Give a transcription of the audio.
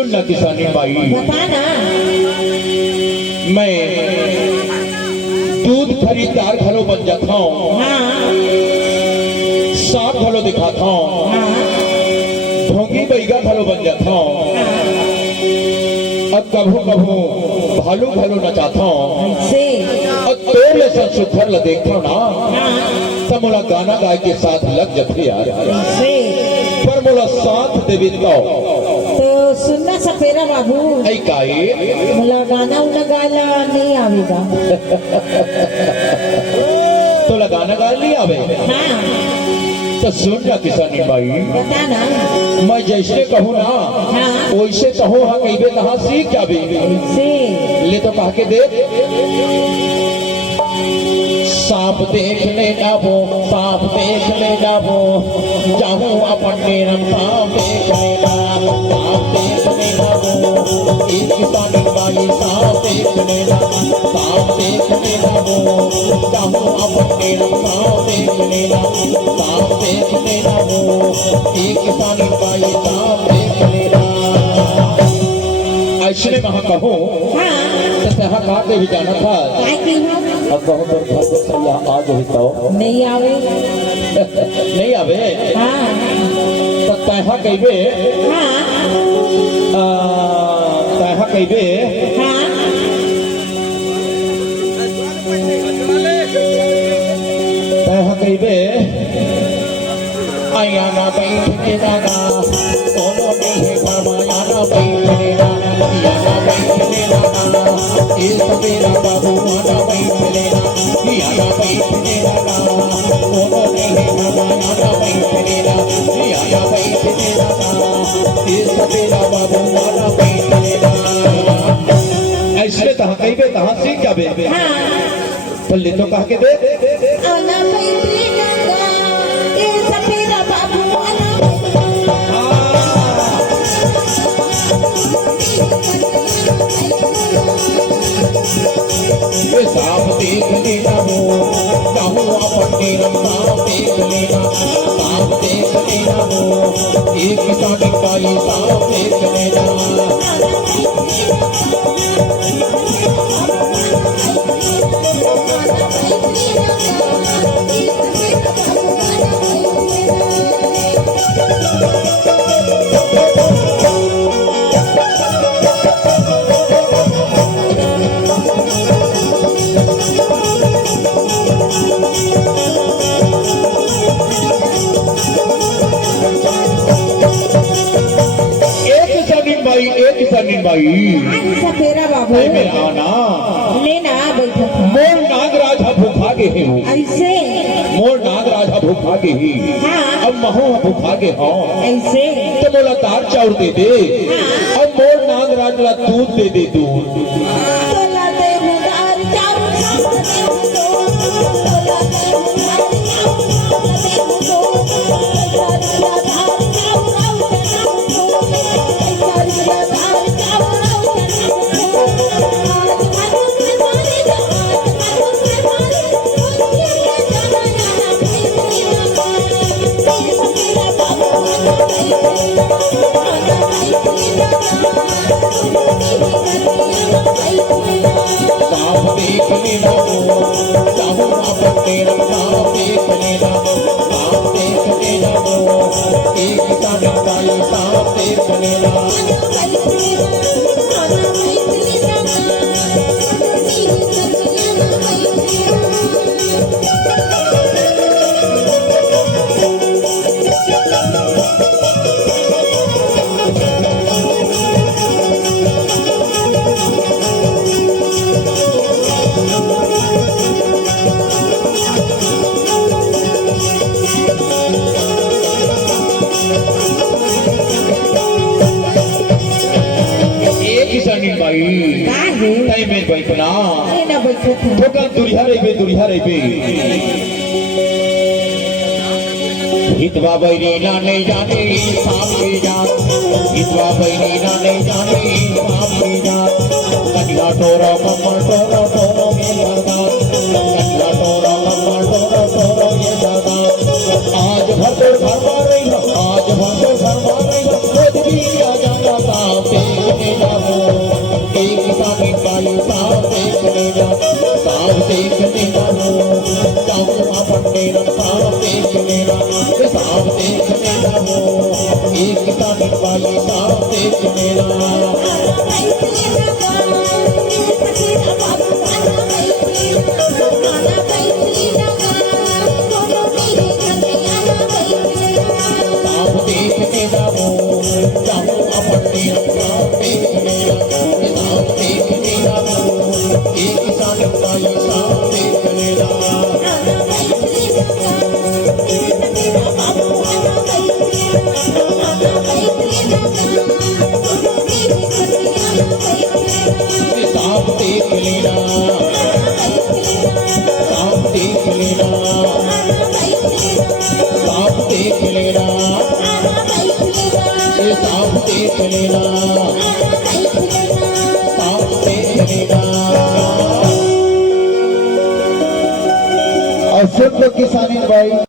सुन ना किसानी भाई, बता ना। मैं दूध खरीदार घरों बन जाता हूँ, हाँ सांप घरों दिखाता हूँ, हाँ ढोंगी बैगा घरों बन जाता हूँ, अब कभू कभू भालू घरों नचाता हूँ, से और तोड़ ऐसा सुखर ल देखता हूँ ना, हाँ तब मोला गाना गाय के साथ लग जाते यार, से पर मोला साथ देवी तो सुनना सपेरा बाबू, ऐ काहे मला गाना उना गाला नहीं आवेगा। तो लगाना गाल नहीं आवे, हाँ तो सुन ना किसानी भाई, बता ना। मैं जैसे कहूँ ना हाँ वैसे कहो, हाँ कहीं कहा सीख क्या से ले तो कह के देख। सांप देख लेना वो, सांप देख लेना वो, चाहूँ अपन निरम सांप देख लेना, सांप देख लेना वो, एक किसानी बाई सांप देख लेना, सांप देख लेना वो, चाहूँ अपन निरम सांप देख लेना, सांप देख लेना वो, एक किसानी बाई सांप देख लेना। ऐसे वहाँ कहो हाँ तो कहा कहा के भी जाना था, काय की हो अब बहुत सैया आज होता नहीं आवे। नहीं आवे हाँ तो तहा कहबे, हाँ तहा कहबे हाँ तहा कहबे आया ना बैठ के दादा दोनों नहीं फरमाया ना बैठ के दादा, या ना बैठ के दादा इस मेरा बाबू आना बैठ के दादा, या ना बैठ के दादा दोनों नहीं फरमाया ना बैठ के दादा, या ना बैठ के दादा इस मेरा बाबू आना बैठ के दादा। ऐसे तहा कहबे तहा सीख जाबे, पल्ले तो कह के दे आना बैठे गंगा ये सपेरा बाबू आना ये सांप देख लेना वो, चाहूँ अपन निरम सांप देख लेना, सांप देख लेना वो, एक किसानी बाई सांप देख लेना। भाई सपेरा बाबू मेरा आना लेना बैठो मोर नाग राजा भूखा के है, ऐसे मोर नाग राजा भूखा के ही, हाँ अब महू भूखा के हाँ ऐसे तो मोला दाल चाउर दे दे, अब मोर नाग राज ला दूध दे दे दूध, तोला दे मुदार चाउर तोला दे मुदार सांप देख लेना वो, चाहूँ अपन तेरा सांप देख लेना, सांप देख लेना वो, एक किसानी बाई सांप देख लेना। किसानी बाई ताई में बैठना ठोकर दुरिया रे बे हितवा बैरी ना नहीं जाने सामने जा, हितवा बैरी ना नहीं जाने सामने जा, कटिया टोरा कमर टोरा टोरा में लगा, कटिया टोरा कमर टोरा टोरा में लगा। आज भर घर मारे, आज भर घर मारे, खुद भी आ जाना था। बैठ लेना पाँव देख लेना। और सिर्फ किसानी भाई